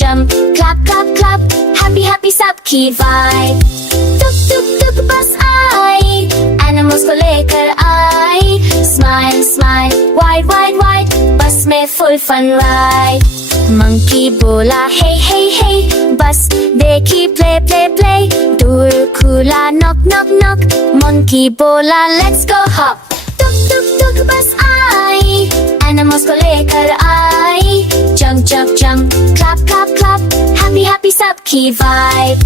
jump, clap clap clap, happy happy सबकी vibe. टुक टुक टुक बस आई, animals को लेकर आई. Smile smile, wide wide wide, बस में full fun ride. Monkey बोला hey hey hey, बस देखी play play play. दूर खुला knock knock knock, monkey बोला let's go hop. टुक टुक टुक बस आई, animals को लेकर आई. Jump jump jump, clap clap clap, happy happy सबकी vibe.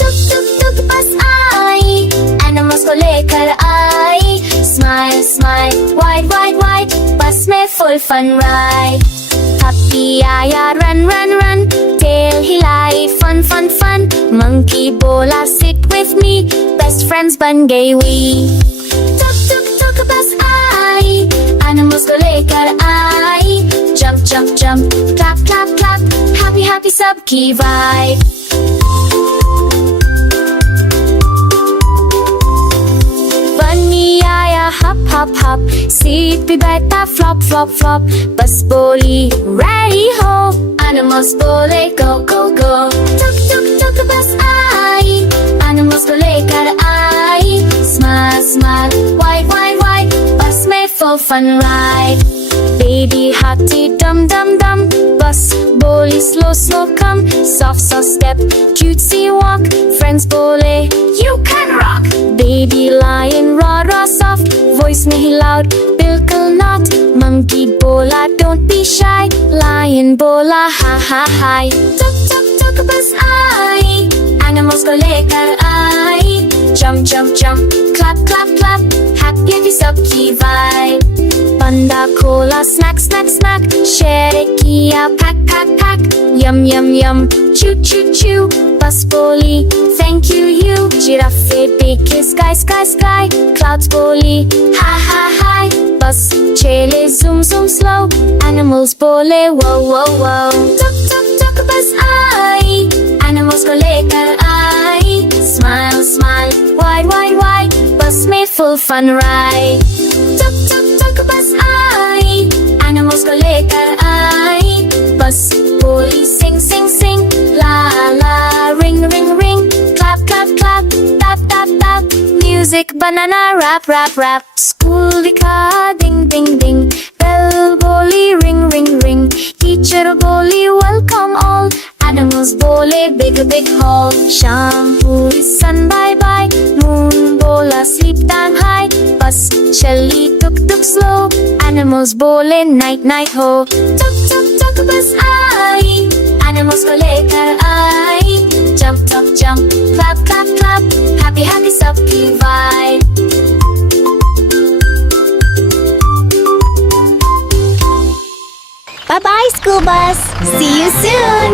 टुक टुक टुक बस आई, animals को लेकर आई. Smile smile, wide wide wide, बस में full fun ride. Puppy आया run run run, tail हिलाई fun fun fun. Monkey बोला sit with me, best friends बन गए we. टुक टुक टुक बस आई, animals को लेकर आई. Jump jump jump, clap clap clap, happy happy सबकी vibe. Bunny आया hop hop hop, seat पे बैठा flop flop flop. बस बोली ready हो, animals बोले go go go. टुक टुक टुक बस आई, animals को लेकर आई. Smile smile, wide wide wide, बस में full fun ride. Baby हाथी dum dum dum, बस बोली slow slow come. Soft soft step, cutesy walk, friends बोले you can rock. Baby lion raw raw soft, voice नहीं loud, बिल्कुल not. Monkey बोला don't be shy, lion बोला ha ha hi. टुक टुक टुक बस आई, animals को लेकर आई. Jump jump jump, clap clap clap, happy happy सबकी vibe. बंदा खोला snack snack snack, share किया pack pack pack. Yum yum yum, chew chew chew, बस बोली thank you you. जिराफे देखे sky sky sky, clouds बोली hi hi hi. बस चले zoom zoom slow, animals बोले wow wow wow. टुक टुक टुक बस आई, animals को लेकर आई. Smile smile, wide wide wide, बस में full fun ride. टुक टुक टुक बस आई, animals को लेकर आई. बस बोली sing sing sing, la la ring ring ring, clap clap clap, tap tap tap. Music banana rap rap rap. School लिखा ding ding ding, bell बोली ring ring ring. Teacher बोली welcome all, animals बोले big big hall. शाम हुई sun bye bye, moon बोला sleep time high. बस चली टुक टुक slow, animals बोले night night हो. टुक टुक टुक बस आई, animals को लेकर आई. Jump jump jump, clap clap clap, happy happy सबकी vibe. Bye bye school bus, see you soon.